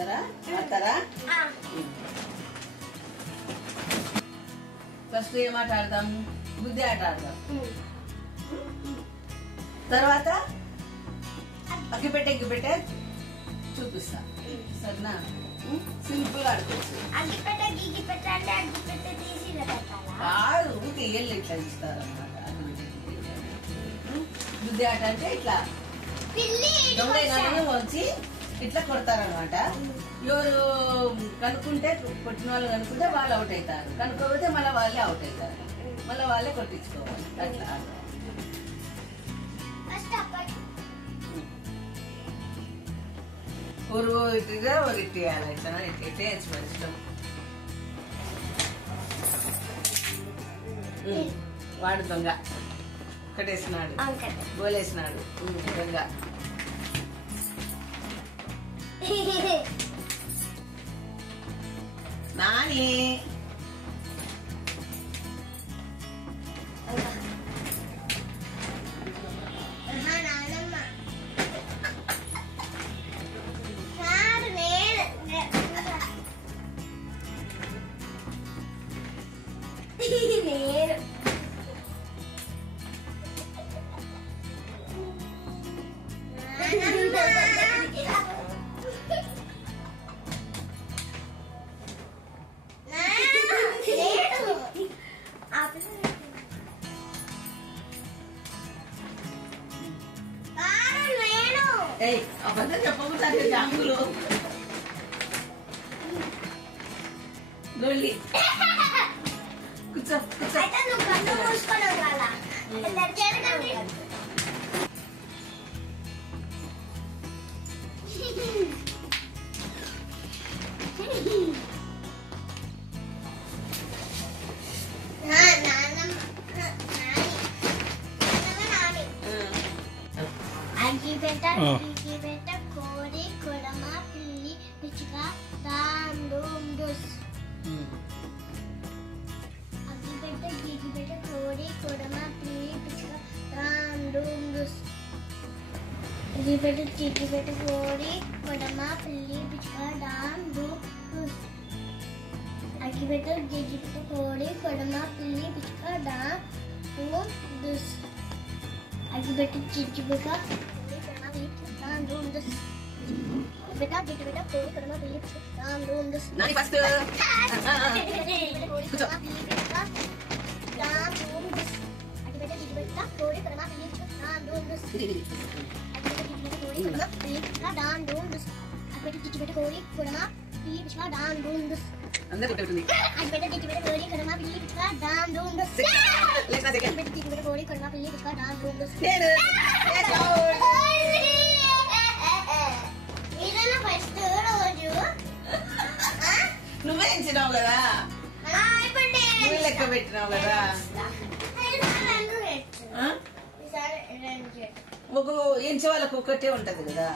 ఆడతారా? ఫస్ట్ ఏం ఆట ఆడదాం? బుద్ధి ఆట ఆడదాం. తర్వాత అగ్గిపెట్టే చూపిస్తా. సరేనా? సింపుల్ ఆడుకోవచ్చు. కాదు, తీయలు ఇట్లా ఇస్తారన్నమాట. బుద్ధి ఆట అంటే ఇట్లా దొంగ వచ్చి ఇట్లా కొడతారనమాట. ఎవరు కనుక్కుంటే కొట్టిన వాళ్ళు కనుక్కుంటే వాళ్ళు అవుట్ అవుతారు, కనుక్కోకపోతే మళ్ళీ వాళ్ళే అవుట్ అవుతారు, మళ్ళీ వాళ్ళే కొట్టించుకోవాలి. అట్లా ఊరు ఇట్టిగా ఊరు ఇట్టేయాలి. ఇట్లా ఇట్టే మన ఇష్టం. వాడు దొంగ ఒకటేసినాడు, గోలేసినాడు దొంగ. నాని అబద్ధం చెప్పకుండా జాంగులు గొల్లి కూర్చో కోడి కొడమ పిల్లి పిచ్చుక దాండూం డుస్. అగ్గిపెట్ట గిగిపెట్ట కోడి కొడమ పిల్లి పిచ్చుక దాండూం డుస్. అగ్గిపెట్ట గిగిపెట్ట కోడి కొడమ పిల్లి పిచ్చుక దాండూం డుస్. అగ్గిపెట్ట గిగిపెట్ట కోడి కొడమ పిల్లి పిచ్చుక దాండూం డుస్. అగ్గిపెట్ట గిగిపెట్ట బేటా బేటా కోడి కొడమ పిల్లి పిచ్చుక దాండూం డుస్. నాని ఫస్ట్ కూర్చో. అగ్గిపెట్ట గిగిపెట్ట కోడి కొడమ పిల్లి పిచ్చుక దాండూం డుస్. అగ్గిపెట్ట గిగిపెట్ట కోడి కొడమ పిల్లి పిచ్చుక దాండూం డుస్. అగ్గిపెట్ట గిగిపెట్ట కోడి కొడమ పిల్లి పిచ్చుక దాండూం డుస్. అందరూ కొట్టుతుంది. అగ్గిపెట్ట గిగిపెట్ట కోడి కొడమ పిల్లి పిచ్చుక దాండూం డుస్. లేనా సెకండ్. అగ్గిపెట్ట గిగిపెట్ట కోడి కొడమ పిల్లి పిచ్చుక దాండూం డుస్. నువ్వే ఎంచినావు కదా, నువ్వు లెక్క పెట్టినావు కదా. ఒక ఎంచే వాళ్ళకు ఒక్కటే ఉంటది కదా.